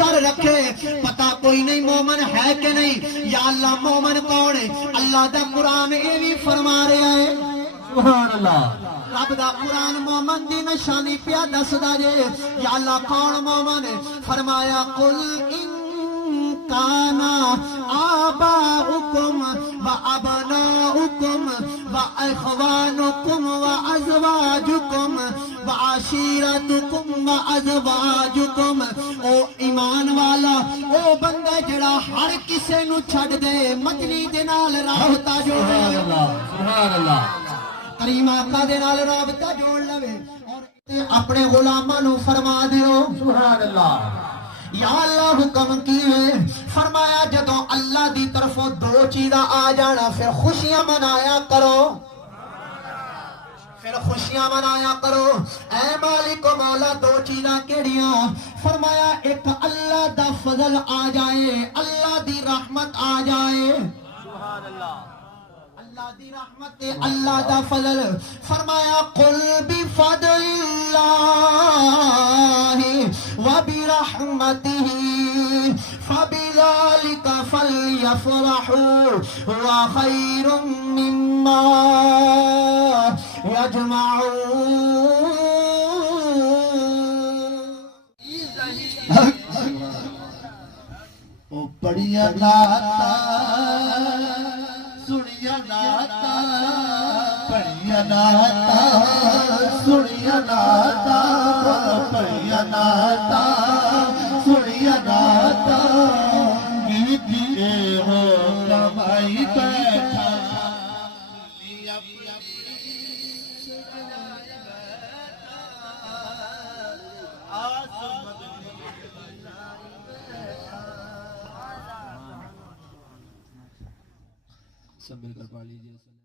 سر رکھے پتہ کوئی نہیں مومن ہے کہ نہیں. یا اللہ مومن کون ہے؟ اللہ دا قرآن یہ بھی فرما رہا ہے سبحان اللہ. رب دا قرآن مومن دی نشانی پیا دسدا جے. یا اللہ کون مومن ہے؟ فرمایا قل ان کانا آباؤکم و ابناؤکم و اخوانکم و ازواجکم و عشیرتکم و ازواجکم. او ایمان والا او بندہ جڑا ہر کسے نو چھڈ دے مدنی دے نال رابطہ جوڑے. سبحان اللہ. کریم آقا دے نال رابطہ جوڑ لوے اور اپنے غلاماں نو فرما دیو سبحان اللہ. یا اللہ حکم کیے فرمایا جدوں اللہ دی طرفوں دو چیزاں آ جانا پھر خوشیاں منایا کرو. پھر خوشیاں منایا کرو. اے مالک و مولا دو چیزاں کیڑیاں؟ فرمایا ایک اللہ دا فضل آ جائے, اللہ دی رحمت آ جائے. سبحان اللہ. اللہ دی رحمت اللہ دا فضل. فرمایا قل بفضل اللہ وبرحمتہ فبذلک فلیفرحوا هو خیر مما یجمعون. او پڑھیا ناتا سنیا ناتا پڑھیا ناتا سنیا ناتا پڑھیا ناتا سنیا ناتا میٹھے ہو کمائی بیٹھا سب مل کر پا لیجیے.